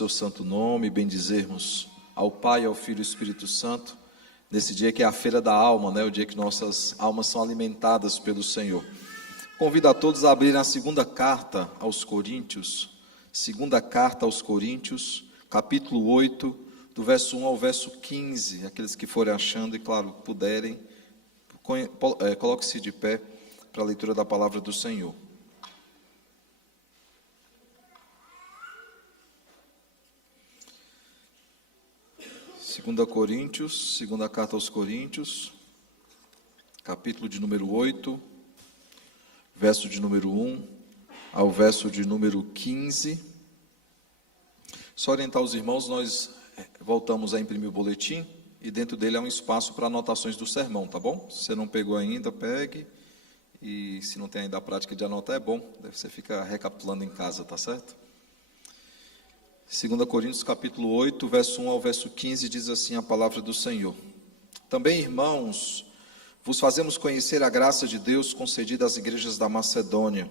seu santo nome, bendizermos ao Pai, ao Filho e ao Espírito Santo, nesse dia que é a feira da alma, né? O dia que nossas almas são alimentadas pelo Senhor. Convido a todos a abrirem a segunda carta aos Coríntios, capítulo 8, do verso 1 ao verso 15, aqueles que forem achando e, claro, puderem, coloque-se de pé para a leitura da palavra do Senhor. Segunda carta aos Coríntios, capítulo de número 8, verso de número 1 ao verso de número 15. Só orientar os irmãos, nós voltamos a imprimir o boletim e dentro dele há um espaço para anotações do sermão, tá bom? Se você não pegou ainda, pegue, e se não tem ainda a prática de anotar, é bom, você fica recapitulando em casa, tá certo? 2 Coríntios capítulo 8, verso 1 ao verso 15, diz assim a palavra do Senhor. Também, irmãos, vos fazemos conhecer a graça de Deus concedida às igrejas da Macedônia,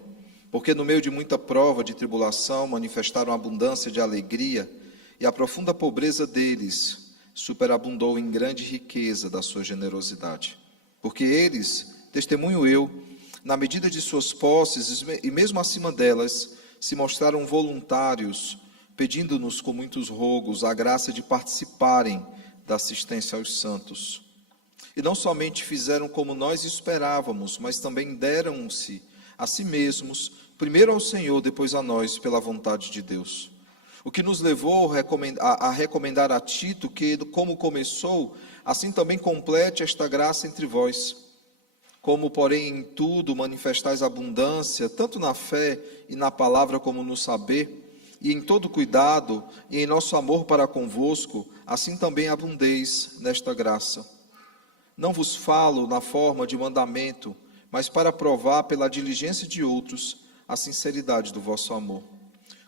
porque no meio de muita prova de tribulação manifestaram abundância de alegria, e a profunda pobreza deles superabundou em grande riqueza da sua generosidade. Porque eles, testemunho eu, na medida de suas posses e mesmo acima delas, se mostraram voluntários, pedindo-nos com muitos rogos a graça de participarem da assistência aos santos. E não somente fizeram como nós esperávamos, mas também deram-se a si mesmos, primeiro ao Senhor, depois a nós, pela vontade de Deus. O que nos levou a recomendar a Tito que, como começou, assim também complete esta graça entre vós. Como, porém, em tudo manifestais abundância, tanto na fé e na palavra como no saber, e em todo cuidado, e em nosso amor para convosco, assim também abundeis nesta graça. Não vos falo na forma de mandamento, mas para provar pela diligência de outros a sinceridade do vosso amor.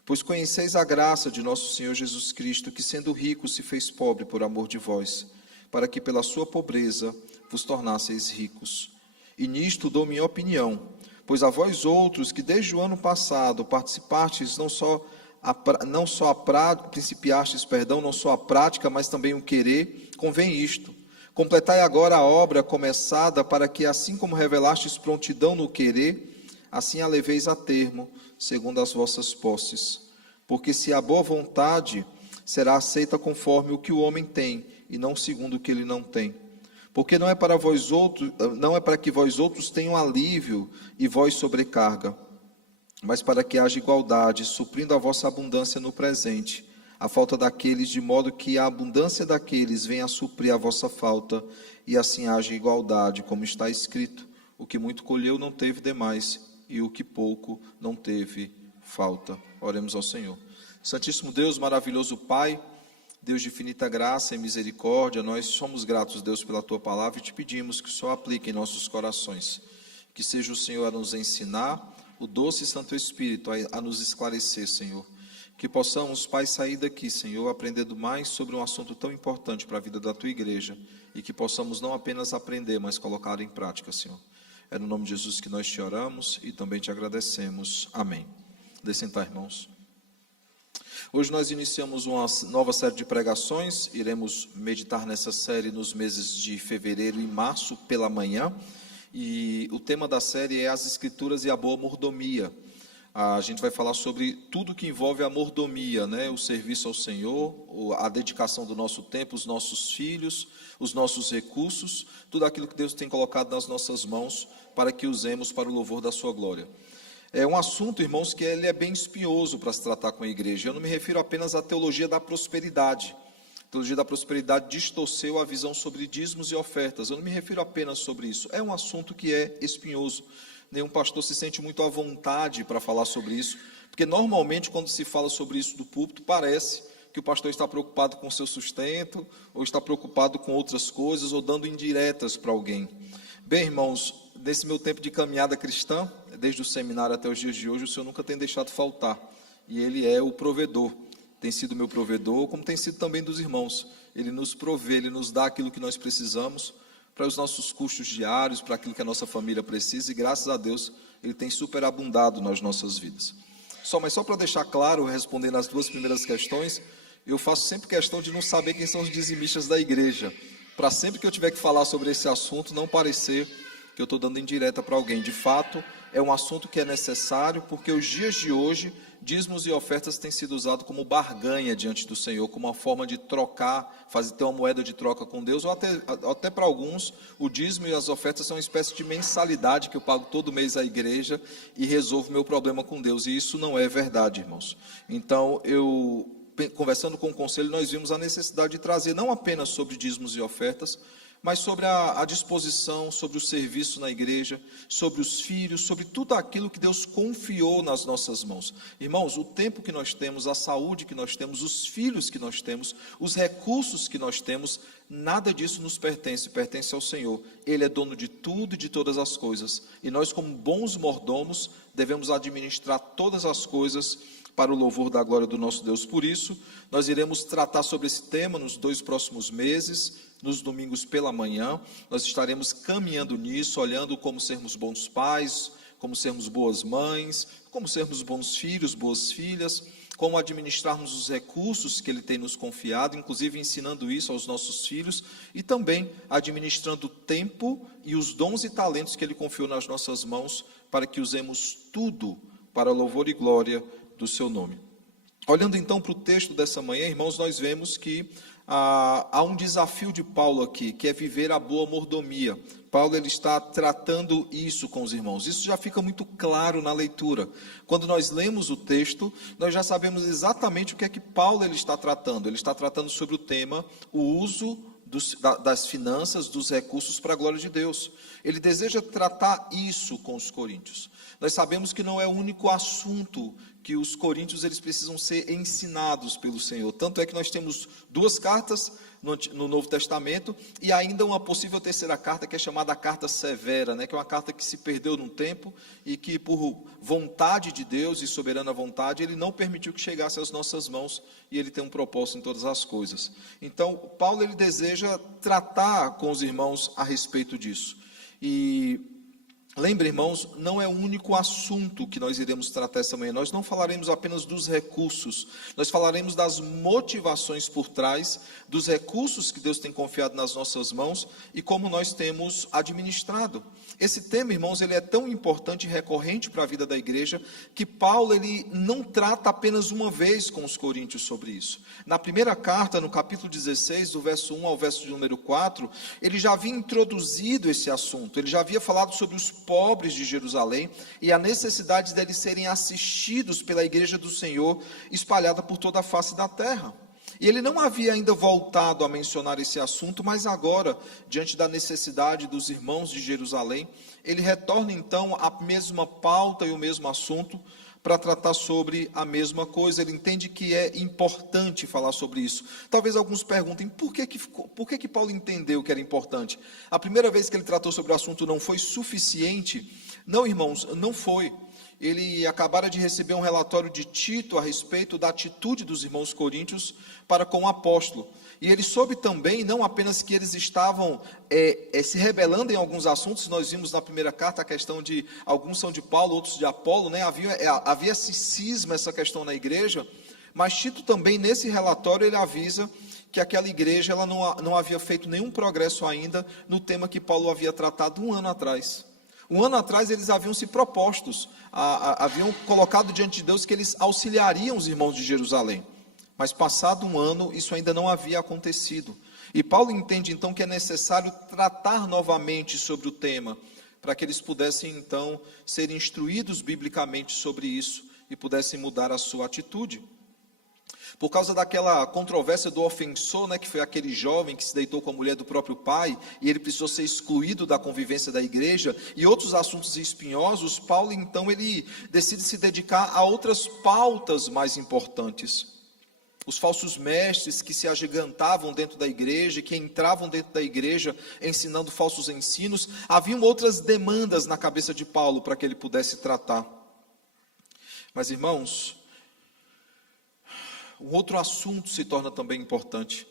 Pois conheceis a graça de nosso Senhor Jesus Cristo, que sendo rico se fez pobre por amor de vós, para que pela sua pobreza vos tornasseis ricos. E nisto dou minha opinião, pois a vós outros que desde o ano passado principiastes não só a prática, mas também o querer, convém isto: completai agora a obra começada, para que, assim como revelastes prontidão no querer, assim a leveis a termo, segundo as vossas posses. Porque se a boa vontade será aceita conforme o que o homem tem, e não segundo o que ele não tem. Porque não é para que vós outros tenham alívio e vós sobrecarga, mas para que haja igualdade, suprindo a vossa abundância no presente, a falta daqueles, de modo que a abundância daqueles venha a suprir a vossa falta, e assim haja igualdade, como está escrito: o que muito colheu não teve demais, e o que pouco não teve falta. Oremos ao Senhor. Santíssimo Deus, maravilhoso Pai, Deus de infinita graça e misericórdia, nós somos gratos, Deus, pela Tua palavra, e te pedimos que o Senhor aplique em nossos corações, que seja o Senhor a nos ensinar, o doce Santo Espírito a nos esclarecer, Senhor. Que possamos, Pai, sair daqui, Senhor, aprendendo mais sobre um assunto tão importante para a vida da Tua igreja, e que possamos não apenas aprender, mas colocar em prática, Senhor. É no nome de Jesus que nós te oramos e também te agradecemos. Amém. Deixe sentar, irmãos. Hoje nós iniciamos uma nova série de pregações, iremos meditar nessa série nos meses de fevereiro e março pela manhã. E o tema da série é as Escrituras e a boa mordomia. A gente vai falar sobre tudo que envolve a mordomia, né? O serviço ao Senhor, a dedicação do nosso tempo, os nossos filhos, os nossos recursos, tudo aquilo que Deus tem colocado nas nossas mãos para que usemos para o louvor da sua glória. É um assunto, irmãos, que ele é bem espinhoso para se tratar com a igreja. Eu não me refiro apenas à teologia da prosperidade. A teologia da prosperidade distorceu a visão sobre dízimos e ofertas. Eu não me refiro apenas sobre isso. É um assunto que é espinhoso. Nenhum pastor se sente muito à vontade para falar sobre isso, porque normalmente quando se fala sobre isso do púlpito, parece que o pastor está preocupado com o seu sustento, ou está preocupado com outras coisas, ou dando indiretas para alguém. Bem, irmãos, nesse meu tempo de caminhada cristã, desde o seminário até os dias de hoje, o Senhor nunca tem deixado faltar. E Ele é o provedor. Tem sido meu provedor, como tem sido também dos irmãos. Ele nos provê, Ele nos dá aquilo que nós precisamos para os nossos custos diários, para aquilo que a nossa família precisa, e graças a Deus, Ele tem superabundado nas nossas vidas. Mas só para deixar claro, respondendo as duas primeiras questões, eu faço sempre questão de não saber quem são os dizimistas da igreja, para sempre que eu tiver que falar sobre esse assunto, não parecer que eu estou dando indireta para alguém. De fato, é um assunto que é necessário, porque os dias de hoje, dízimos e ofertas têm sido usados como barganha diante do Senhor, como uma forma de trocar, ter uma moeda de troca com Deus, ou até para alguns, o dízimo e as ofertas são uma espécie de mensalidade que eu pago todo mês à igreja e resolvo meu problema com Deus, e isso não é verdade, irmãos. Então, conversando com o conselho, nós vimos a necessidade de trazer não apenas sobre dízimos e ofertas, mas sobre a disposição, sobre o serviço na igreja, sobre os filhos, sobre tudo aquilo que Deus confiou nas nossas mãos. Irmãos, o tempo que nós temos, a saúde que nós temos, os filhos que nós temos, os recursos que nós temos, nada disso nos pertence, pertence ao Senhor. Ele é dono de tudo e de todas as coisas. E nós, como bons mordomos, devemos administrar todas as coisas para o louvor da glória do nosso Deus. Por isso, nós iremos tratar sobre esse tema nos 2 próximos meses, nos domingos pela manhã. Nós estaremos caminhando nisso, olhando como sermos bons pais, como sermos boas mães, como sermos bons filhos, boas filhas, como administrarmos os recursos que Ele tem nos confiado, inclusive ensinando isso aos nossos filhos, e também administrando o tempo e os dons e talentos que Ele confiou nas nossas mãos, para que usemos tudo para louvor e glória do seu nome. Olhando então para o texto dessa manhã, irmãos, nós vemos que há um desafio de Paulo aqui, que é viver a boa mordomia. Paulo ele está tratando isso com os irmãos. Isso já fica muito claro na leitura. Quando nós lemos o texto, nós já sabemos exatamente o que é que Paulo ele está tratando. Ele está tratando sobre o tema, o uso das finanças, dos recursos para a glória de Deus. Ele deseja tratar isso com os coríntios. Nós sabemos que não é o único assunto que os coríntios eles precisam ser ensinados pelo Senhor. Tanto é que nós temos 2 cartas no Novo Testamento e ainda uma possível terceira carta que é chamada a carta severa, que é uma carta que se perdeu num tempo e que por vontade de Deus e soberana vontade, Ele não permitiu que chegasse às nossas mãos e Ele tem um propósito em todas as coisas. Então, Paulo ele deseja tratar com os irmãos a respeito disso. E lembre, irmãos, não é o único assunto que nós iremos tratar essa manhã. Nós não falaremos apenas dos recursos, nós falaremos das motivações por trás dos recursos que Deus tem confiado nas nossas mãos e como nós temos administrado. Esse tema, irmãos, ele é tão importante e recorrente para a vida da igreja que Paulo ele não trata apenas uma vez com os coríntios sobre isso. Na primeira carta, no capítulo 16, do verso 1 ao verso de número 4, ele já havia introduzido esse assunto, ele já havia falado sobre os pobres de Jerusalém e a necessidade deles serem assistidos pela igreja do Senhor espalhada por toda a face da terra. E ele não havia ainda voltado a mencionar esse assunto, mas agora, diante da necessidade dos irmãos de Jerusalém, ele retorna então à mesma pauta e o mesmo assunto para tratar sobre a mesma coisa. Ele entende que é importante falar sobre isso. Talvez alguns perguntem, por que Paulo entendeu que era importante? A primeira vez que ele tratou sobre o assunto não foi suficiente? Não, irmãos, não foi. Ele acabara de receber um relatório de Tito a respeito da atitude dos irmãos coríntios para com o apóstolo. E ele soube também, não apenas que eles estavam se rebelando em alguns assuntos, nós vimos na primeira carta a questão de alguns são de Paulo, outros de Apolo, havia esse cisma, essa questão na igreja, mas Tito também nesse relatório ele avisa que aquela igreja ela não havia feito nenhum progresso ainda no tema que Paulo havia tratado 1 ano atrás. 1 ano atrás eles haviam se propostos, haviam colocado diante de Deus que eles auxiliariam os irmãos de Jerusalém. Mas passado 1 ano, isso ainda não havia acontecido. E Paulo entende então que é necessário tratar novamente sobre o tema, para que eles pudessem então ser instruídos biblicamente sobre isso e pudessem mudar a sua atitude. Por causa daquela controvérsia do ofensor, que foi aquele jovem que se deitou com a mulher do próprio pai, e ele precisou ser excluído da convivência da igreja, e outros assuntos espinhosos, Paulo então ele decide se dedicar a outras pautas mais importantes. Os falsos mestres que se agigantavam dentro da igreja, que entravam dentro da igreja ensinando falsos ensinos, haviam outras demandas na cabeça de Paulo para que ele pudesse tratar. Mas irmãos, um outro assunto se torna também importante.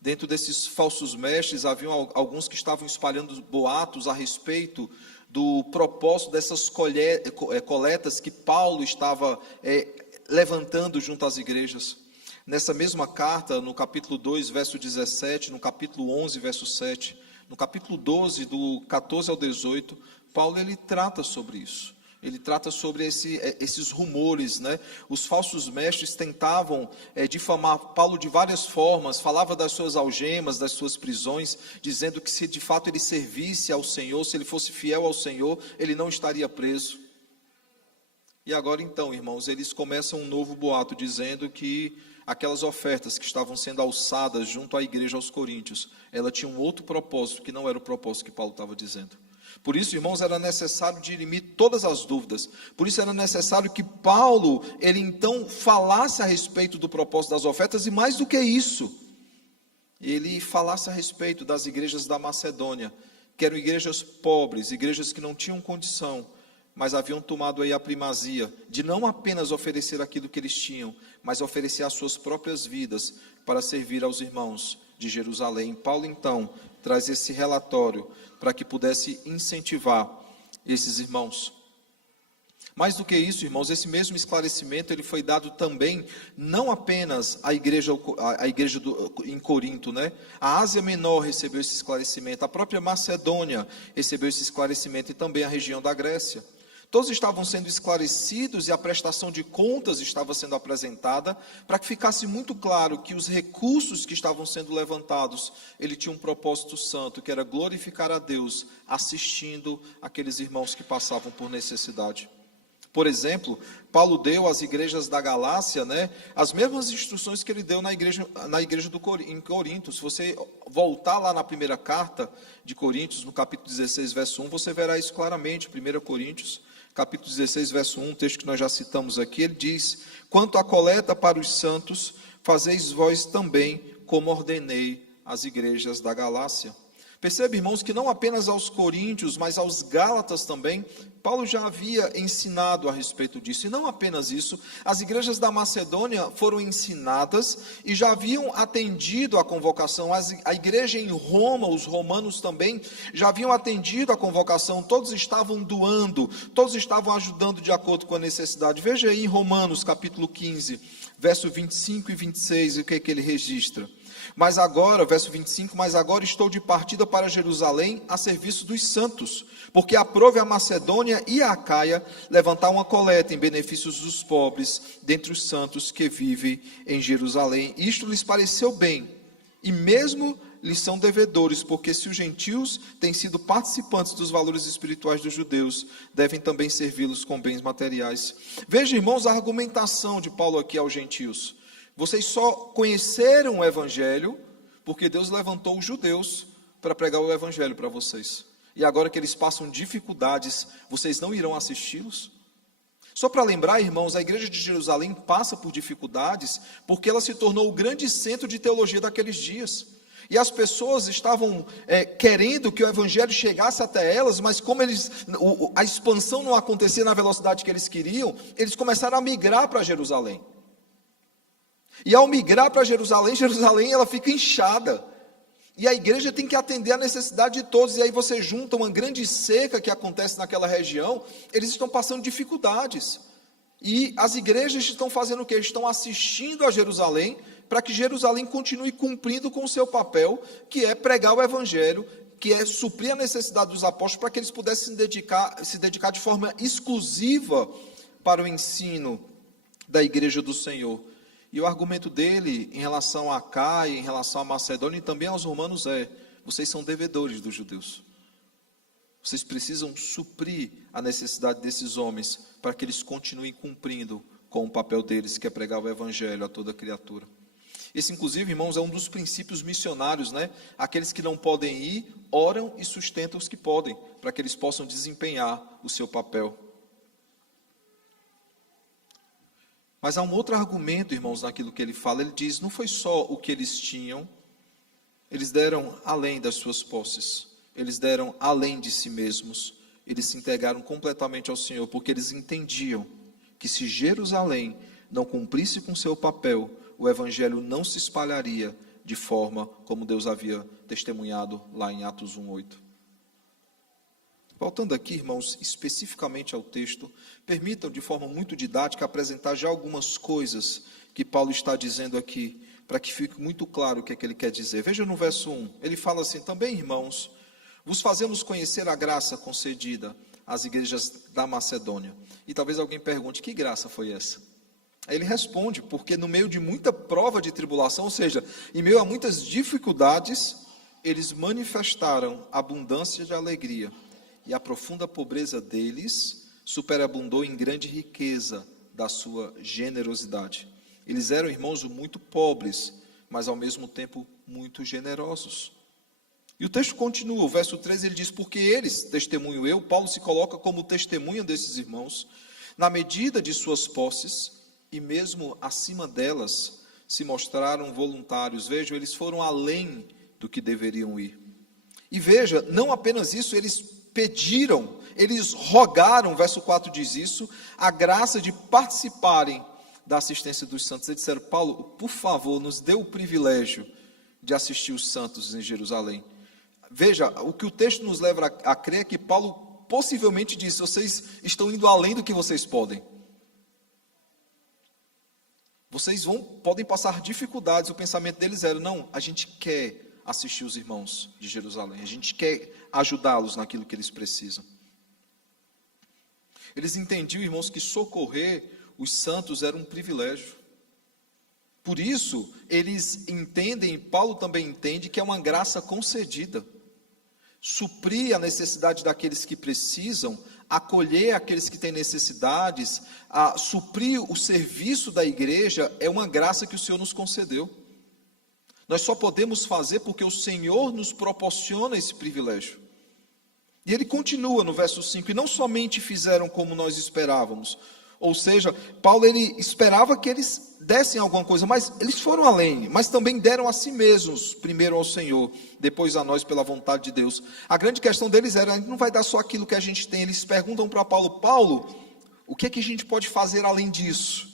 Dentro desses falsos mestres, haviam alguns que estavam espalhando boatos a respeito do propósito dessas coletas que Paulo estava levantando junto às igrejas. Nessa mesma carta, no capítulo 2, verso 17, no capítulo 11, verso 7, no capítulo 12, do 14 ao 18, Paulo ele trata sobre isso. Ele trata sobre esses rumores, né? Os falsos mestres tentavam difamar Paulo de várias formas, falava das suas algemas, das suas prisões, dizendo que se de fato ele servisse ao Senhor, se ele fosse fiel ao Senhor, ele não estaria preso. E agora então, irmãos, eles começam um novo boato, dizendo que aquelas ofertas que estavam sendo alçadas junto à igreja aos Coríntios, ela tinha um outro propósito, que não era o propósito que Paulo estava dizendo. Por isso, irmãos, era necessário dirimir todas as dúvidas. Por isso era necessário que Paulo, ele então falasse a respeito do propósito das ofertas, e mais do que isso, ele falasse a respeito das igrejas da Macedônia, que eram igrejas pobres, igrejas que não tinham condição, mas haviam tomado aí a primazia de não apenas oferecer aquilo que eles tinham, mas oferecer as suas próprias vidas para servir aos irmãos de Jerusalém. Paulo, então, traz esse relatório para que pudesse incentivar esses irmãos. Mais do que isso, irmãos, esse mesmo esclarecimento ele foi dado também, não apenas à igreja em Corinto, né? A Ásia Menor recebeu esse esclarecimento, a própria Macedônia recebeu esse esclarecimento, e também a região da Grécia. Todos estavam sendo esclarecidos e a prestação de contas estava sendo apresentada, para que ficasse muito claro que os recursos que estavam sendo levantados, ele tinha um propósito santo, que era glorificar a Deus, assistindo aqueles irmãos que passavam por necessidade. Por exemplo, Paulo deu às igrejas da Galácia, né, as mesmas instruções que ele deu na igreja em Corinto. Se você voltar lá na primeira carta de Coríntios, no capítulo 16, verso 1, você verá isso claramente. 1 Coríntios, capítulo 16, verso 1, um texto que nós já citamos aqui, ele diz: quanto à coleta para os santos, fazeis vós também como ordenei às igrejas da Galácia. Percebe, irmãos, que não apenas aos coríntios, mas aos gálatas também, Paulo já havia ensinado a respeito disso. E não apenas isso, as igrejas da Macedônia foram ensinadas e já haviam atendido a convocação. A igreja em Roma, os romanos também, já haviam atendido a convocação. Todos estavam doando, todos estavam ajudando de acordo com a necessidade. Veja aí em Romanos, capítulo 15, verso 25 e 26, o que é que ele registra. Mas agora, verso 25, mas agora estou de partida para Jerusalém a serviço dos santos, porque aprove a Macedônia e a Acaia levantar uma coleta em benefícios dos pobres, dentre os santos que vivem em Jerusalém. Isto lhes pareceu bem, e mesmo lhes são devedores, porque se os gentios têm sido participantes dos valores espirituais dos judeus, devem também servi-los com bens materiais. Veja, irmãos, a argumentação de Paulo aqui aos gentios. Vocês só conheceram o Evangelho porque Deus levantou os judeus para pregar o Evangelho para vocês. E agora que eles passam dificuldades, vocês não irão assisti-los? Só para lembrar, irmãos, a igreja de Jerusalém passa por dificuldades porque ela se tornou o grande centro de teologia daqueles dias. E as pessoas estavam querendo que o Evangelho chegasse até elas, mas como a expansão não acontecia na velocidade que eles queriam, eles começaram a migrar para Jerusalém. E ao migrar para Jerusalém, Jerusalém ela fica inchada. E a igreja tem que atender a necessidade de todos. E aí você junta uma grande seca que acontece naquela região, eles estão passando dificuldades. E as igrejas estão fazendo o quê? Estão assistindo a Jerusalém, para que Jerusalém continue cumprindo com o seu papel, que é pregar o Evangelho, que é suprir a necessidade dos apóstolos, para que eles pudessem se dedicar de forma exclusiva para o ensino da igreja do Senhor. E o argumento dele em relação a Acaia, em relação a Macedônia e também aos romanos vocês são devedores dos judeus. Vocês precisam suprir a necessidade desses homens para que eles continuem cumprindo com o papel deles, que é pregar o Evangelho a toda criatura. Esse, inclusive, irmãos, é um dos princípios missionários, né? Aqueles que não podem ir, oram e sustentam os que podem, para que eles possam desempenhar o seu papel. Mas há um outro argumento, irmãos, naquilo que ele fala. Ele diz, não foi só o que eles tinham, eles deram além das suas posses, eles deram além de si mesmos, eles se entregaram completamente ao Senhor, porque eles entendiam que se Jerusalém não cumprisse com seu papel, o Evangelho não se espalharia de forma como Deus havia testemunhado lá em Atos 1:8. Voltando aqui, irmãos, especificamente ao texto, permitam de forma muito didática apresentar já algumas coisas que Paulo está dizendo aqui, para que fique muito claro o que é que ele quer dizer. Veja no verso 1, ele fala assim: também, irmãos, vos fazemos conhecer a graça concedida às igrejas da Macedônia. E talvez alguém pergunte: que graça foi essa? Aí ele responde: porque no meio de muita prova de tribulação, ou seja, em meio a muitas dificuldades, eles manifestaram abundância de alegria, e a profunda pobreza deles superabundou em grande riqueza da sua generosidade. Eles eram irmãos muito pobres, mas ao mesmo tempo muito generosos. E o texto continua, o verso 13 ele diz: porque eles, testemunho eu, Paulo se coloca como testemunha desses irmãos, na medida de suas posses, e mesmo acima delas, se mostraram voluntários. Vejam, eles foram além do que deveriam ir. E veja, não apenas isso, eles pediram, eles rogaram, verso 4 diz isso, a graça de participarem da assistência dos santos. Eles disseram: Paulo, por favor, nos dê o privilégio de assistir os santos em Jerusalém. Veja, o que o texto nos leva a crer é que Paulo possivelmente disse: vocês estão indo além do que vocês podem. Vocês podem passar dificuldades. O pensamento deles era: não, a gente quer assistir os irmãos de Jerusalém, a gente quer ajudá-los naquilo que eles precisam. Eles entendiam, irmãos, que socorrer os santos era um privilégio. Por isso, eles entendem, e Paulo também entende, que é uma graça concedida. Suprir a necessidade daqueles que precisam, acolher aqueles que têm necessidades, suprir o serviço da igreja, é uma graça que o Senhor nos concedeu. Nós só podemos fazer porque o Senhor nos proporciona esse privilégio. E ele continua no verso 5, e não somente fizeram como nós esperávamos, ou seja, Paulo ele esperava que eles dessem alguma coisa, mas eles foram além, mas também deram a si mesmos, primeiro ao Senhor, depois a nós pela vontade de Deus. A grande questão deles era: a gente não vai dar só aquilo que a gente tem. Eles perguntam para Paulo: Paulo, o que é que a gente pode fazer além disso?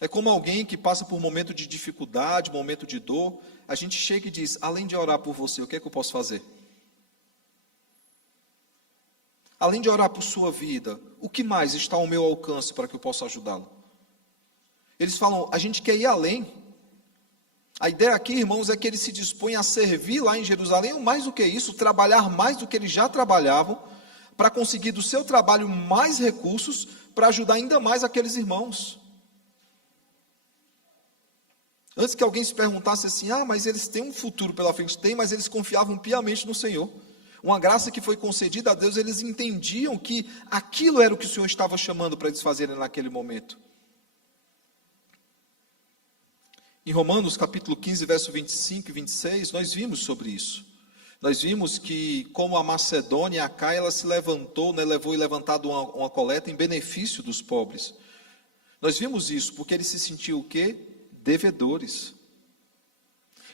É como alguém que passa por um momento de dificuldade, momento de dor, a gente chega e diz: além de orar por você, o que é que eu posso fazer? Além de orar por sua vida, o que mais está ao meu alcance para que eu possa ajudá-lo? Eles falam: a gente quer ir além. A ideia aqui, irmãos, é que eles se dispõem a servir lá em Jerusalém, ou mais do que isso, trabalhar mais do que eles já trabalhavam, para conseguir do seu trabalho mais recursos, para ajudar ainda mais aqueles irmãos. Antes que alguém se perguntasse assim: mas eles têm um futuro pela frente. Tem, mas eles confiavam piamente no Senhor. Uma graça que foi concedida a Deus, eles entendiam que aquilo era o que o Senhor estava chamando para eles fazerem naquele momento. Em Romanos capítulo 15, verso 25 e 26, nós vimos sobre isso. Nós vimos que como a Macedônia e a Caia, ela se levantou, levou levantado uma coleta em benefício dos pobres. Nós vimos isso porque eles se sentiam o quê? Devedores.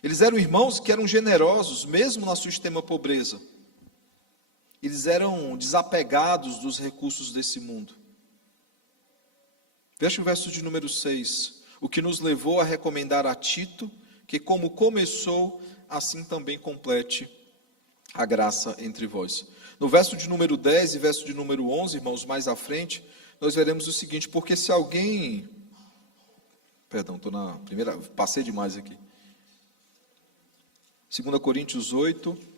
Eles eram irmãos que eram generosos, mesmo na sua extrema pobreza. Eles eram desapegados dos recursos desse mundo. Veja o verso de número 6. O que nos levou a recomendar a Tito, que como começou, assim também complete a graça entre vós. No verso de número 10 e verso de número 11, irmãos, mais à frente, nós veremos o seguinte: porque se alguém... Perdão, estou na primeira... Passei demais aqui. 2 Coríntios 8...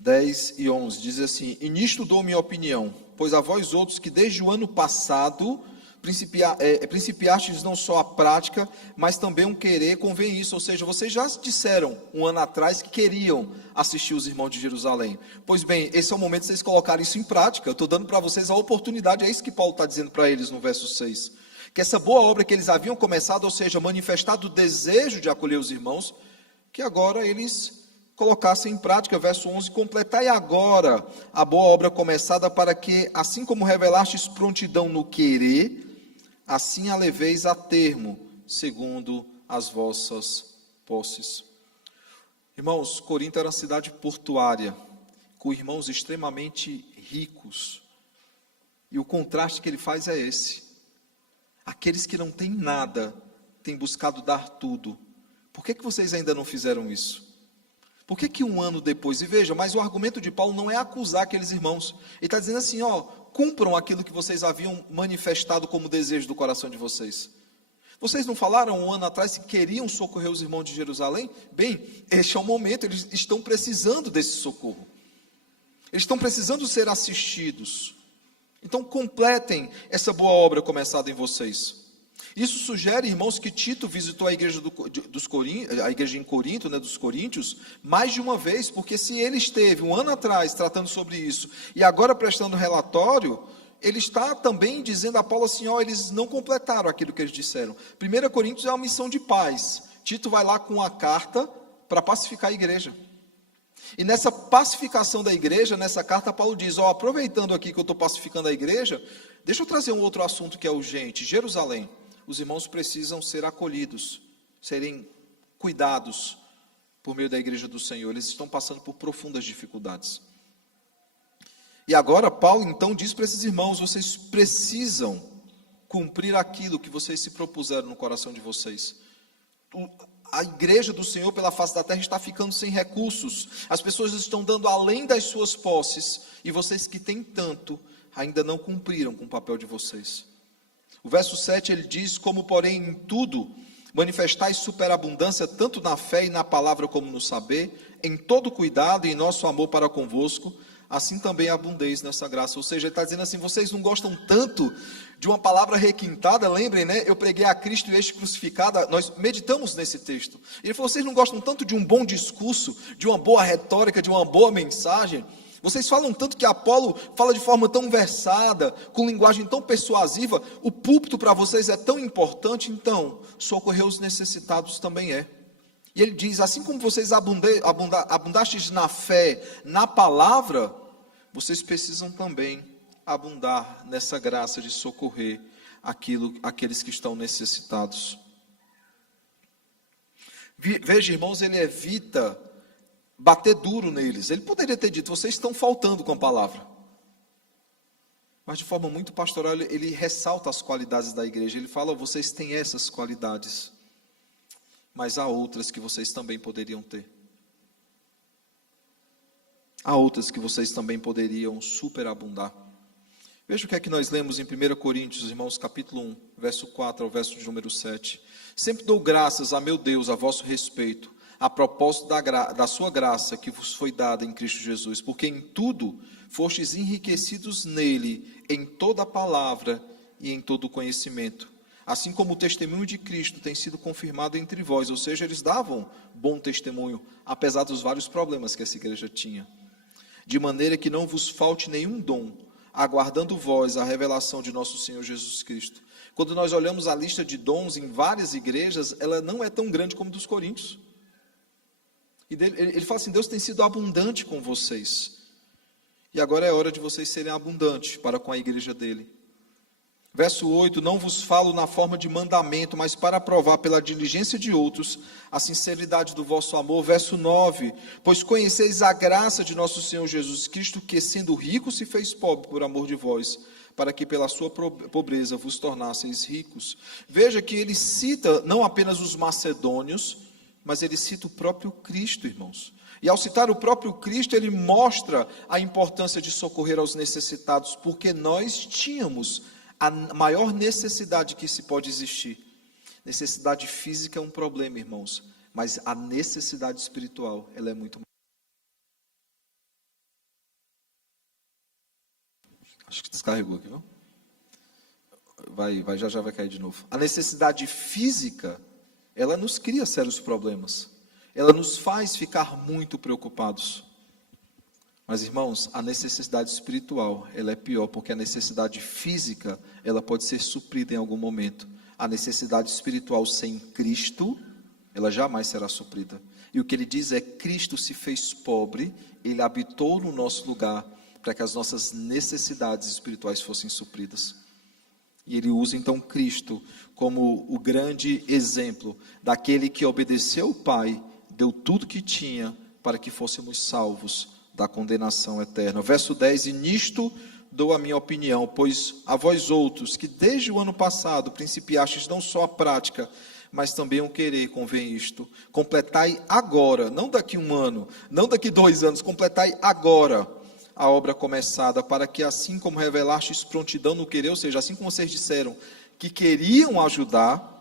10 e 11, diz assim: e nisto dou minha opinião, pois a vós outros que desde o ano passado principiastes não só a prática, mas também um querer, convém isso. Ou seja, vocês já disseram um ano atrás que queriam assistir os irmãos de Jerusalém. Pois bem, esse é o momento de vocês colocarem isso em prática. Eu estou dando para vocês a oportunidade, é isso que Paulo está dizendo para eles no verso 6. Que essa boa obra que eles haviam começado, ou seja, manifestado o desejo de acolher os irmãos, que agora eles colocassem em prática. Verso 11, completai agora a boa obra começada, para que, assim como revelastes prontidão no querer, assim a leveis a termo, segundo as vossas posses. Irmãos, Corinto era uma cidade portuária, com irmãos extremamente ricos, e o contraste que ele faz é esse: aqueles que não têm nada, têm buscado dar tudo. Por que vocês ainda não fizeram isso? Por que um ano depois? E veja, mas o argumento de Paulo não é acusar aqueles irmãos. Ele está dizendo assim, cumpram aquilo que vocês haviam manifestado como desejo do coração de vocês. Vocês não falaram um ano atrás que queriam socorrer os irmãos de Jerusalém? Bem, este é o momento, eles estão precisando desse socorro. Eles estão precisando ser assistidos. Então completem essa boa obra começada em vocês. Isso sugere, irmãos, que Tito visitou a igreja, a igreja em Corinto, dos Coríntios, mais de uma vez, porque se ele esteve um ano atrás tratando sobre isso, e agora prestando relatório, ele está também dizendo a Paulo assim, eles não completaram aquilo que eles disseram. 1 Coríntios é uma missão de paz. Tito vai lá com a carta para pacificar a igreja. E nessa pacificação da igreja, nessa carta, Paulo diz, aproveitando aqui que eu estou pacificando a igreja, deixa eu trazer um outro assunto que é urgente. Jerusalém. Os irmãos precisam ser acolhidos, serem cuidados por meio da igreja do Senhor. Eles estão passando por profundas dificuldades. E agora Paulo então diz para esses irmãos, vocês precisam cumprir aquilo que vocês se propuseram no coração de vocês. A igreja do Senhor pela face da terra está ficando sem recursos. As pessoas estão dando além das suas posses, e vocês que têm tanto, ainda não cumpriram com o papel de vocês. O verso 7 ele diz, como porém em tudo manifestais superabundância, tanto na fé e na palavra como no saber, em todo cuidado e em nosso amor para convosco, assim também abundeis nessa graça. Ou seja, ele está dizendo assim, vocês não gostam tanto de uma palavra requintada, lembrem, eu preguei a Cristo e este crucificado, nós meditamos nesse texto. Ele falou, vocês não gostam tanto de um bom discurso, de uma boa retórica, de uma boa mensagem? Vocês falam tanto que Apolo fala de forma tão versada, com linguagem tão persuasiva, o púlpito para vocês é tão importante, então, socorrer os necessitados também é. E ele diz, assim como vocês abundastes na fé, na palavra, vocês precisam também abundar nessa graça de socorrer aqueles que estão necessitados. Veja, irmãos, ele evita bater duro neles. Ele poderia ter dito, vocês estão faltando com a palavra. Mas de forma muito pastoral, ele ressalta as qualidades da igreja. Ele fala, vocês têm essas qualidades, mas há outras que vocês também poderiam ter. Há outras que vocês também poderiam superabundar. Veja o que é que nós lemos em 1 Coríntios, irmãos, capítulo 1, verso 4 ao verso de número 7. Sempre dou graças a meu Deus a vosso respeito, a propósito da sua graça que vos foi dada em Cristo Jesus, porque em tudo fostes enriquecidos nele, em toda a palavra e em todo o conhecimento. Assim como o testemunho de Cristo tem sido confirmado entre vós, ou seja, eles davam bom testemunho, apesar dos vários problemas que essa igreja tinha. De maneira que não vos falte nenhum dom, aguardando vós a revelação de nosso Senhor Jesus Cristo. Quando nós olhamos a lista de dons em várias igrejas, ela não é tão grande como dos coríntios. E ele fala assim, Deus tem sido abundante com vocês. E agora é hora de vocês serem abundantes para com a igreja dele. Verso 8, não vos falo na forma de mandamento, mas para provar pela diligência de outros a sinceridade do vosso amor. Verso 9, pois conheceis a graça de nosso Senhor Jesus Cristo, que sendo rico se fez pobre por amor de vós, para que pela sua pobreza vos tornasseis ricos. Veja que ele cita não apenas os macedônios, mas ele cita o próprio Cristo, irmãos. E ao citar o próprio Cristo, ele mostra a importância de socorrer aos necessitados, porque nós tínhamos a maior necessidade que se pode existir. Necessidade física é um problema, irmãos, mas a necessidade espiritual, ela é muito maior. Acho que descarregou aqui, não? Já vai cair de novo. A necessidade física, ela nos cria sérios problemas. Ela nos faz ficar muito preocupados. Mas, irmãos, a necessidade espiritual, ela é pior, porque a necessidade física, ela pode ser suprida em algum momento. A necessidade espiritual sem Cristo, ela jamais será suprida. E o que ele diz é, Cristo se fez pobre, ele habitou no nosso lugar, para que as nossas necessidades espirituais fossem supridas. E ele usa então Cristo como o grande exemplo daquele que obedeceu o Pai, deu tudo que tinha para que fôssemos salvos da condenação eterna. Verso 10, e nisto dou a minha opinião, pois a vós outros, que desde o ano passado principiastes não só a prática, mas também o querer, convém isto. Completai agora, não daqui 1 ano, não daqui 2 anos, completai agora a obra começada, para que assim como revelastes prontidão no querer, ou seja, assim como vocês disseram que queriam ajudar,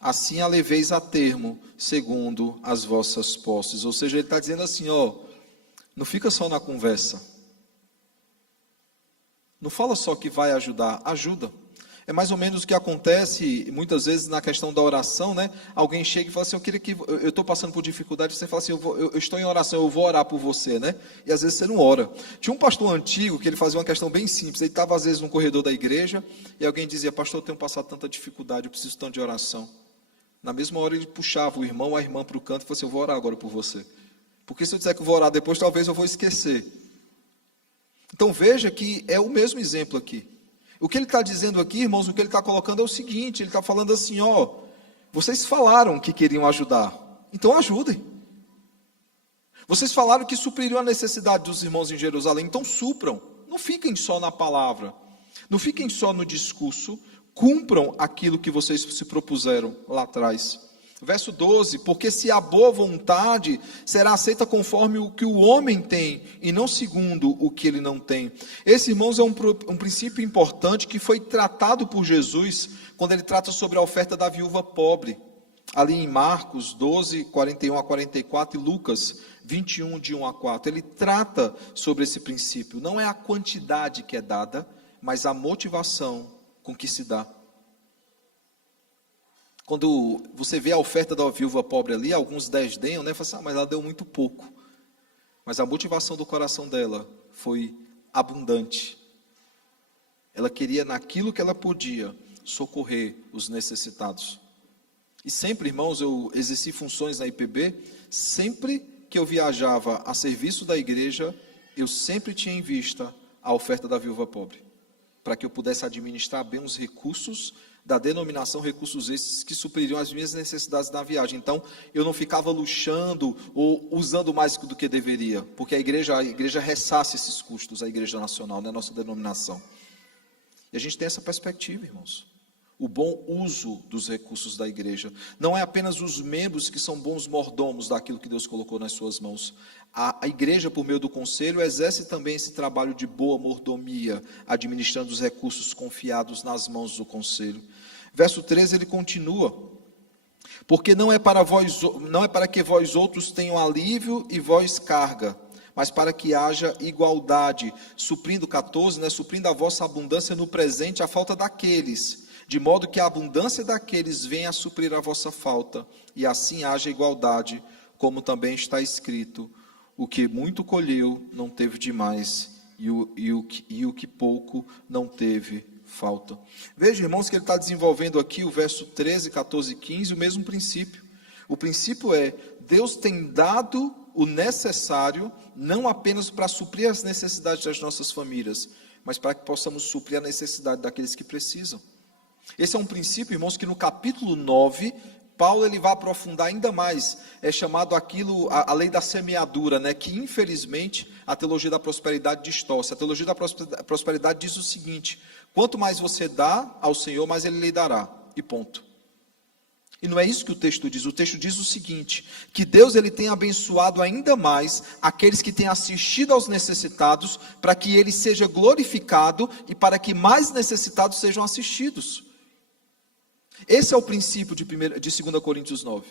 assim a leveis a termo, segundo as vossas posses. Ou seja, ele está dizendo assim, não fica só na conversa. Não fala só que vai ajudar, ajuda. É mais ou menos o que acontece muitas vezes na questão da oração, né? Alguém chega e fala assim, eu estou passando por dificuldade, você fala assim, eu estou em oração, eu vou orar por você, né? E às vezes você não ora. Tinha um pastor antigo que ele fazia uma questão bem simples, ele estava às vezes no corredor da igreja, e alguém dizia, pastor, eu tenho passado tanta dificuldade, eu preciso tanto de oração. Na mesma hora ele puxava o irmão ou a irmã para o canto e falou assim, eu vou orar agora por você. Porque se eu disser que eu vou orar depois, talvez eu vou esquecer. Então veja que é o mesmo exemplo aqui. O que ele está dizendo aqui, irmãos, o que ele está colocando é o seguinte, ele está falando assim, vocês falaram que queriam ajudar, então ajudem. Vocês falaram que supririam a necessidade dos irmãos em Jerusalém, então supram. Não fiquem só na palavra, não fiquem só no discurso, cumpram aquilo que vocês se propuseram lá atrás. Verso 12, porque se a boa vontade será aceita conforme o que o homem tem, e não segundo o que ele não tem. Esse, irmãos, é um princípio importante que foi tratado por Jesus, quando ele trata sobre a oferta da viúva pobre, ali em Marcos 12, 41 a 44, e Lucas 21, de 1 a 4. Ele trata sobre esse princípio, não é a quantidade que é dada, mas a motivação com que se dá. Quando você vê a oferta da viúva pobre ali, alguns desdenham, né? Fala assim, mas ela deu muito pouco. Mas a motivação do coração dela foi abundante. Ela queria, naquilo que ela podia, socorrer os necessitados. E sempre, irmãos, eu exerci funções na IPB, sempre que eu viajava a serviço da igreja, eu sempre tinha em vista a oferta da viúva pobre, para que eu pudesse administrar bem os recursos da denominação, recursos esses que supririam as minhas necessidades na viagem. Então, eu não ficava luxando ou usando mais do que deveria, porque a igreja ressasse esses custos, a igreja nacional, né, a nossa denominação. E a gente tem essa perspectiva, irmãos. O bom uso dos recursos da igreja. Não é apenas os membros que são bons mordomos daquilo que Deus colocou nas suas mãos. A igreja, por meio do conselho, exerce também esse trabalho de boa mordomia, administrando os recursos confiados nas mãos do conselho. Verso 13, ele continua. Porque não é para que vós outros tenham alívio e vós carga, mas para que haja igualdade, suprindo 14, né, suprindo a vossa abundância no presente, a falta daqueles, de modo que a abundância daqueles venha a suprir a vossa falta, e assim haja igualdade, como também está escrito, o que muito colheu não teve demais, e o que pouco não teve falta. Veja, irmãos, que ele está desenvolvendo aqui o verso 13, 14 e 15, o mesmo princípio. O princípio é, Deus tem dado o necessário, não apenas para suprir as necessidades das nossas famílias, mas para que possamos suprir a necessidade daqueles que precisam. Esse é um princípio, irmãos, que no capítulo 9, Paulo ele vai aprofundar ainda mais. É chamado aquilo, a lei da semeadura, né? Que infelizmente a teologia da prosperidade distorce. A teologia da prosperidade diz o seguinte: quanto mais você dá ao Senhor, mais Ele lhe dará. E ponto. E não é isso que o texto diz. O texto diz o seguinte: que Deus ele tem abençoado ainda mais aqueles que têm assistido aos necessitados, para que Ele seja glorificado e para que mais necessitados sejam assistidos. Esse é o princípio de 2 Coríntios 9.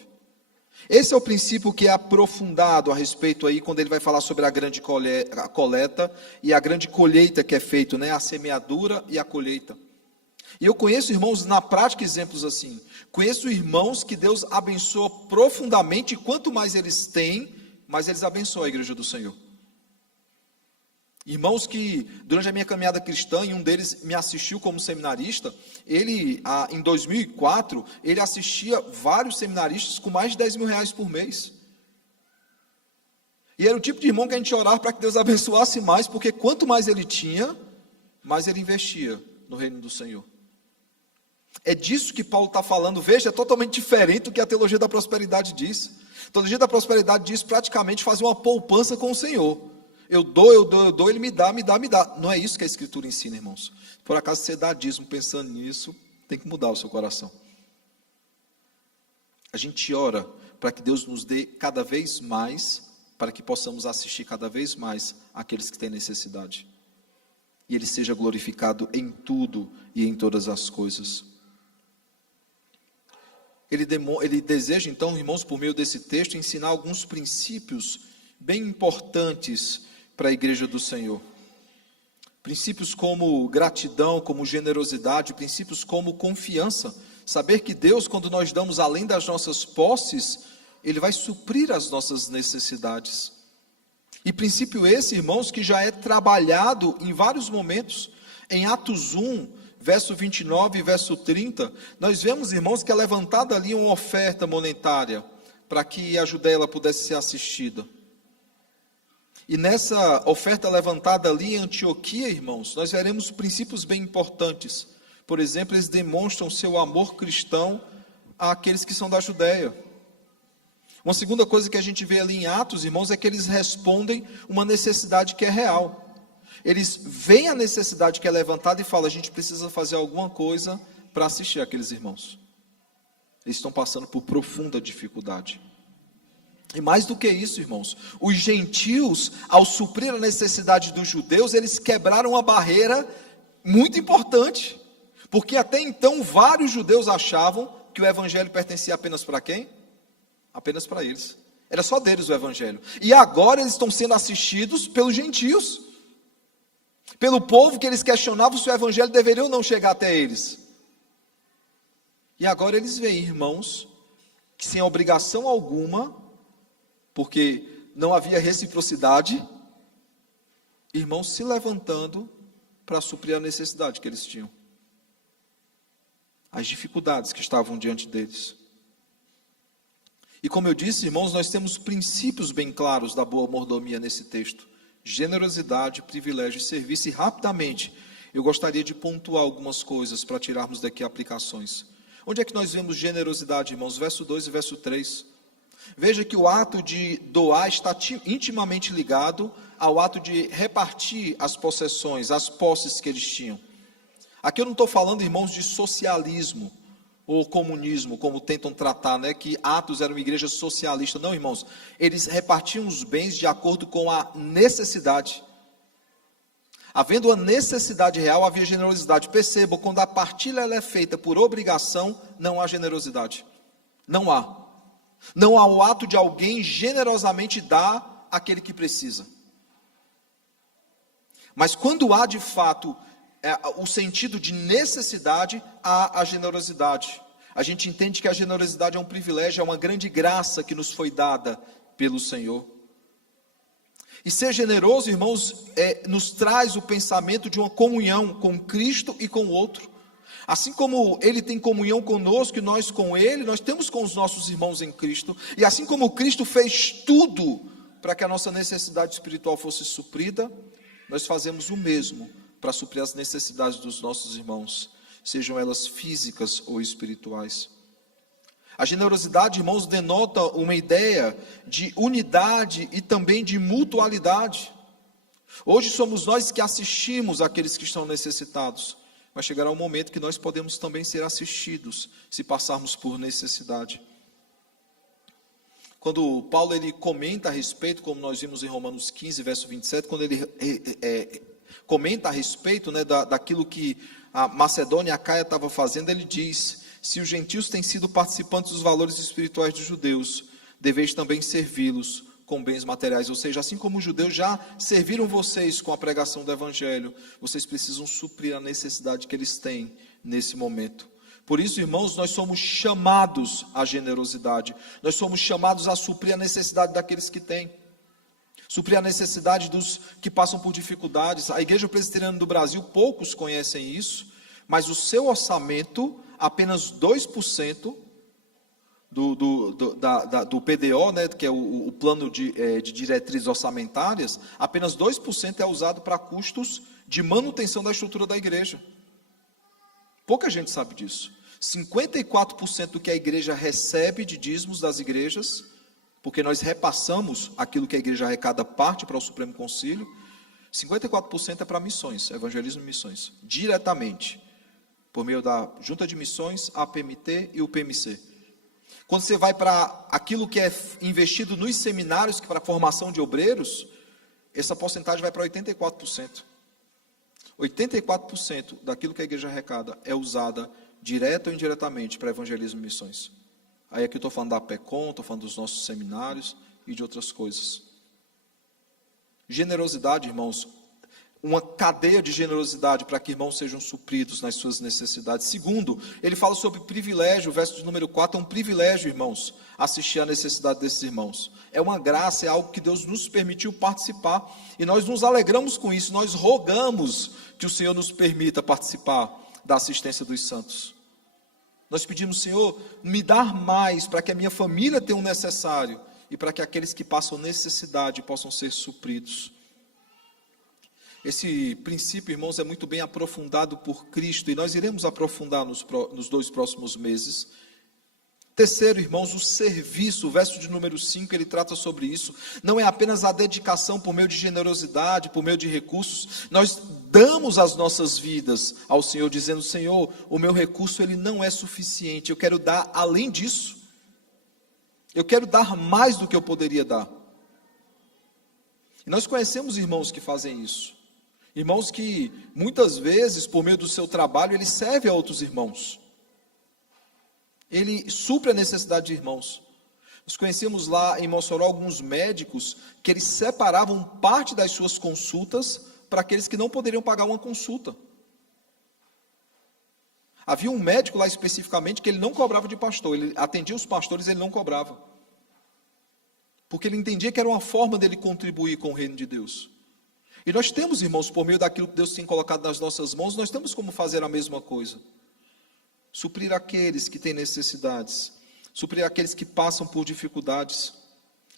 Esse é o princípio que é aprofundado a respeito aí, quando ele vai falar sobre a grande coleta e a grande colheita que é feito, né? A semeadura e a colheita. E eu conheço, irmãos, na prática exemplos assim. Conheço irmãos que Deus abençoa profundamente, e quanto mais eles têm, mais eles abençoam a igreja do Senhor. Irmãos que, durante a minha caminhada cristã, e um deles me assistiu como seminarista, ele, em 2004, ele assistia vários seminaristas com mais de 10 mil reais por mês. E era o tipo de irmão que a gente orava para que Deus abençoasse mais, porque quanto mais ele tinha, mais ele investia no reino do Senhor. É disso que Paulo está falando. Veja, é totalmente diferente do que a teologia da prosperidade diz. A teologia da prosperidade diz praticamente fazer uma poupança com o Senhor. Eu dou, Ele me dá. Não é isso que a Escritura ensina, irmãos. Por acaso você dá dízimo pensando nisso, tem que mudar o seu coração. A gente ora para que Deus nos dê cada vez mais, para que possamos assistir cada vez mais àqueles que têm necessidade. E Ele seja glorificado em tudo e em todas as coisas. Ele deseja, então, irmãos, por meio desse texto, ensinar alguns princípios bem importantes para a igreja do Senhor. Princípios como gratidão, como generosidade, princípios como confiança. Saber que Deus, quando nós damos além das nossas posses, Ele vai suprir as nossas necessidades. E princípio esse, irmãos, que já é trabalhado em vários momentos. Em Atos 1, verso 29 e verso 30, nós vemos, irmãos, que é levantada ali uma oferta monetária para que a Judeia ela pudesse ser assistida. E nessa oferta levantada ali em Antioquia, irmãos, nós veremos princípios bem importantes. Por exemplo, eles demonstram seu amor cristão àqueles que são da Judeia. Uma segunda coisa que a gente vê ali em Atos, irmãos, é que eles respondem uma necessidade que é real. Eles veem a necessidade que é levantada e falam, a gente precisa fazer alguma coisa para assistir aqueles irmãos. Eles estão passando por profunda dificuldade. E mais do que isso, irmãos, os gentios, ao suprir a necessidade dos judeus, eles quebraram uma barreira muito importante. Porque até então, vários judeus achavam que o evangelho pertencia apenas para quem? Apenas para eles. Era só deles o evangelho. E agora eles estão sendo assistidos pelos gentios. Pelo povo que eles questionavam se o evangelho deveria ou não chegar até eles. E agora eles veem, irmãos, que sem obrigação alguma, porque não havia reciprocidade, irmãos se levantando para suprir a necessidade que eles tinham. As dificuldades que estavam diante deles. E como eu disse, irmãos, nós temos princípios bem claros da boa mordomia nesse texto. Generosidade, privilégio e serviço. E rapidamente, eu gostaria de pontuar algumas coisas para tirarmos daqui aplicações. Onde é que nós vemos generosidade, irmãos? Verso 2 e verso 3. Veja que o ato de doar está intimamente ligado ao ato de repartir as possessões, as posses que eles tinham. Aqui eu não estou falando, irmãos, de socialismo ou comunismo, como tentam tratar, né, que Atos era uma igreja socialista. Não, irmãos, eles repartiam os bens de acordo com a necessidade. Havendo a necessidade real, havia generosidade. Percebam, quando a partilha ela é feita por obrigação, não há generosidade. Não há. Não há o ato de alguém generosamente dar àquele que precisa. Mas quando há de fato o sentido de necessidade, há a generosidade. A gente entende que a generosidade é um privilégio, é uma grande graça que nos foi dada pelo Senhor. E ser generoso, irmãos, nos traz o pensamento de uma comunhão com Cristo e com o outro. Assim como Ele tem comunhão conosco e nós com Ele, nós temos com os nossos irmãos em Cristo. E assim como Cristo fez tudo para que a nossa necessidade espiritual fosse suprida, nós fazemos o mesmo para suprir as necessidades dos nossos irmãos, sejam elas físicas ou espirituais. A generosidade, irmãos, denota uma ideia de unidade e também de mutualidade. Hoje somos nós que assistimos aqueles que estão necessitados, mas chegará um momento que nós podemos também ser assistidos, se passarmos por necessidade. Quando Paulo ele comenta a respeito, como nós vimos em Romanos 15, verso 27, quando ele comenta a respeito, né, daquilo que a Macedônia e a Caia estavam fazendo, ele diz: se os gentios têm sido participantes dos valores espirituais dos judeus, deveis também servi-los com bens materiais. Ou seja, assim como os judeus já serviram vocês com a pregação do evangelho, vocês precisam suprir a necessidade que eles têm nesse momento. Por isso, irmãos, nós somos chamados à generosidade, nós somos chamados a suprir a necessidade daqueles que têm, suprir a necessidade dos que passam por dificuldades. A Igreja Presbiteriana do Brasil, poucos conhecem isso, mas o seu orçamento, apenas 2% do PDO, né, que é o plano de diretrizes orçamentárias, apenas 2% é usado para custos de manutenção da estrutura da igreja. Pouca gente sabe disso. 54% do que a igreja recebe de dízimos das igrejas, porque nós repassamos aquilo que a igreja arrecada parte para o Supremo Concílio, 54% é para missões, evangelismo e missões, diretamente, por meio da Junta de Missões, a APMT e o PMC. Quando você vai para aquilo que é investido nos seminários, que para a formação de obreiros, essa porcentagem vai para 84%. 84% daquilo que a igreja arrecada é usada direto ou indiretamente para evangelismo e missões. Aí aqui eu estou falando da APECOM, estou falando dos nossos seminários e de outras coisas. Generosidade, irmãos, uma cadeia de generosidade para que irmãos sejam supridos nas suas necessidades. Segundo, ele fala sobre privilégio, o verso de número 4, é um privilégio, irmãos, assistir à necessidade desses irmãos. É uma graça, é algo que Deus nos permitiu participar, e nós nos alegramos com isso, nós rogamos que o Senhor nos permita participar da assistência dos santos. Nós pedimos, Senhor, me dar mais para que a minha família tenha o necessário, e para que aqueles que passam necessidade possam ser supridos. Esse princípio, irmãos, é muito bem aprofundado por Cristo, e nós iremos aprofundar nos 2 próximos meses. Terceiro, irmãos, o serviço, o verso de número 5, ele trata sobre isso. Não é apenas a dedicação por meio de generosidade, por meio de recursos. Nós damos as nossas vidas ao Senhor, dizendo, Senhor, o meu recurso ele não é suficiente, eu quero dar além disso. Eu quero dar mais do que eu poderia dar. E nós conhecemos irmãos que fazem isso. Irmãos que, muitas vezes, por meio do seu trabalho, ele serve a outros irmãos. Ele supre a necessidade de irmãos. Nós conhecemos lá em Mossoró alguns médicos que eles separavam parte das suas consultas para aqueles que não poderiam pagar uma consulta. Havia um médico lá especificamente que ele não cobrava de pastor, ele atendia os pastores, ele não cobrava. Porque ele entendia que era uma forma dele contribuir com o reino de Deus. E nós temos, irmãos, por meio daquilo que Deus tem colocado nas nossas mãos, nós temos como fazer a mesma coisa. Suprir aqueles que têm necessidades, suprir aqueles que passam por dificuldades.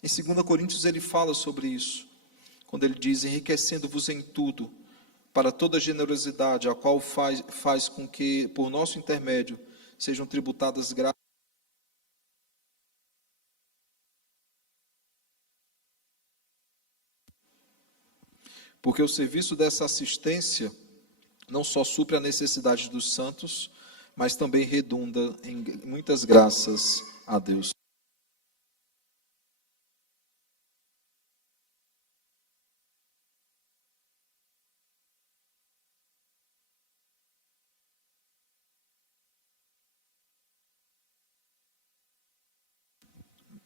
Em 2 Coríntios ele fala sobre isso, quando ele diz, enriquecendo-vos em tudo, para toda generosidade, a qual faz com que, por nosso intermédio, sejam tributadas graças. Porque o serviço dessa assistência não só supre a necessidade dos santos, mas também redunda em muitas graças a Deus.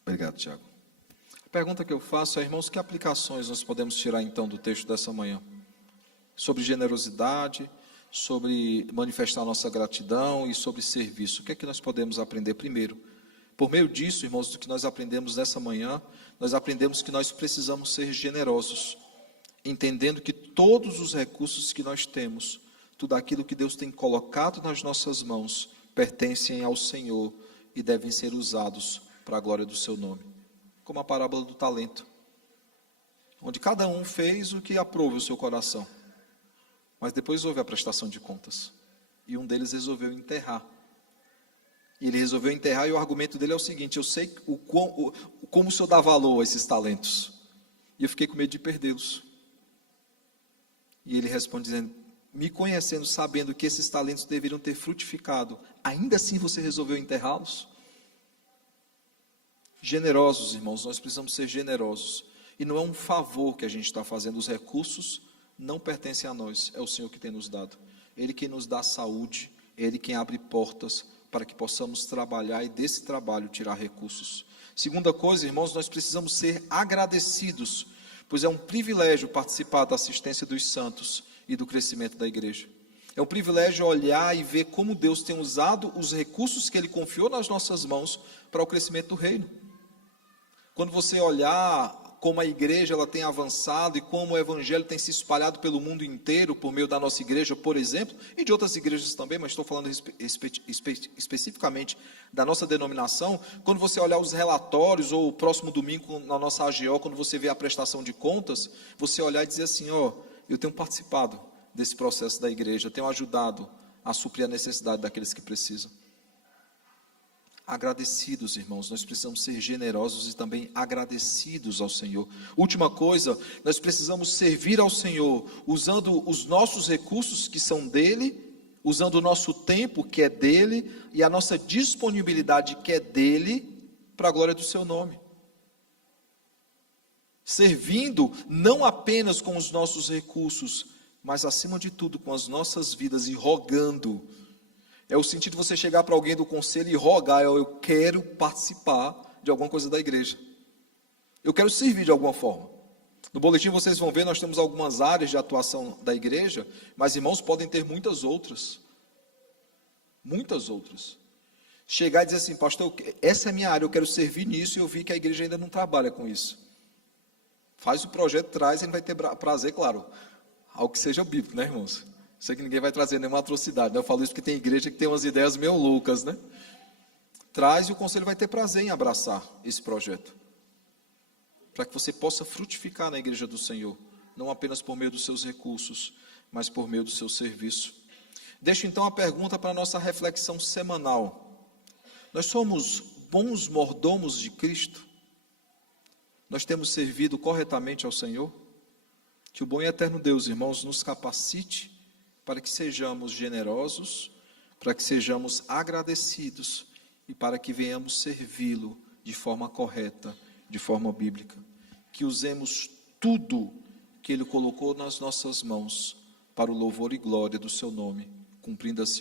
Obrigado, Tiago. A pergunta que eu faço é, irmãos, que aplicações nós podemos tirar então do texto dessa manhã? Sobre generosidade, sobre manifestar nossa gratidão e sobre serviço. O que é que nós podemos aprender primeiro? Por meio disso, irmãos, do que nós aprendemos nessa manhã, nós aprendemos que nós precisamos ser generosos, entendendo que todos os recursos que nós temos, tudo aquilo que Deus tem colocado nas nossas mãos, pertencem ao Senhor e devem ser usados para a glória do seu nome. Como a parábola do talento, onde cada um fez o que aprove o seu coração, mas depois houve a prestação de contas, e um deles resolveu enterrar. E ele resolveu enterrar, e o argumento dele é o seguinte: eu sei como o senhor dá valor a esses talentos, e eu fiquei com medo de perdê-los. E ele responde dizendo, me conhecendo, sabendo que esses talentos deveriam ter frutificado, ainda assim você resolveu enterrá-los? Generosos, irmãos, nós precisamos ser generosos, e não é um favor que a gente está fazendo, os recursos não pertencem a nós, é o Senhor que tem nos dado. Ele quem nos dá saúde, Ele quem abre portas para que possamos trabalhar e desse trabalho tirar recursos. Segunda coisa, irmãos, nós precisamos ser agradecidos, pois é um privilégio participar da assistência dos santos e do crescimento da igreja. É um privilégio olhar e ver como Deus tem usado os recursos que Ele confiou nas nossas mãos para o crescimento do reino. Quando você olhar como a igreja ela tem avançado e como o evangelho tem se espalhado pelo mundo inteiro por meio da nossa igreja, por exemplo, e de outras igrejas também, mas estou falando especificamente da nossa denominação. Quando você olhar os relatórios, ou o próximo domingo na nossa AGO, quando você vê a prestação de contas, você olhar e dizer assim, eu tenho participado desse processo da igreja, eu tenho ajudado a suprir a necessidade daqueles que precisam. Agradecidos, irmãos, nós precisamos ser generosos e também agradecidos ao Senhor. Última coisa, nós precisamos servir ao Senhor, usando os nossos recursos que são dele, usando o nosso tempo, que é dele, e a nossa disponibilidade, que é dele, para a glória do seu nome. Servindo não apenas com os nossos recursos, mas acima de tudo com as nossas vidas e rogando. É o sentido de você chegar para alguém do conselho e rogar: eu quero participar de alguma coisa da igreja. Eu quero servir de alguma forma. No boletim vocês vão ver, nós temos algumas áreas de atuação da igreja, mas irmãos podem ter muitas outras. Muitas outras. Chegar e dizer assim: pastor, essa é a minha área, eu quero servir nisso, e eu vi que a igreja ainda não trabalha com isso. Faz o projeto, traz, e ele vai ter prazer, claro, algo que seja bíblico, né, irmãos? Sei que ninguém vai trazer nenhuma atrocidade, né? Eu falo isso porque tem igreja que tem umas ideias meio loucas, né? Traz, e o conselho vai ter prazer em abraçar esse projeto, para que você possa frutificar na igreja do Senhor, não apenas por meio dos seus recursos, mas por meio do seu serviço. Deixo então a pergunta para a nossa reflexão semanal. Nós somos bons mordomos de Cristo? Nós temos servido corretamente ao Senhor? Que o bom e eterno Deus, irmãos, nos capacite para que sejamos generosos, para que sejamos agradecidos e para que venhamos servi-lo de forma correta, de forma bíblica. Que usemos tudo que Ele colocou nas nossas mãos para o louvor e glória do seu nome, cumprindo assim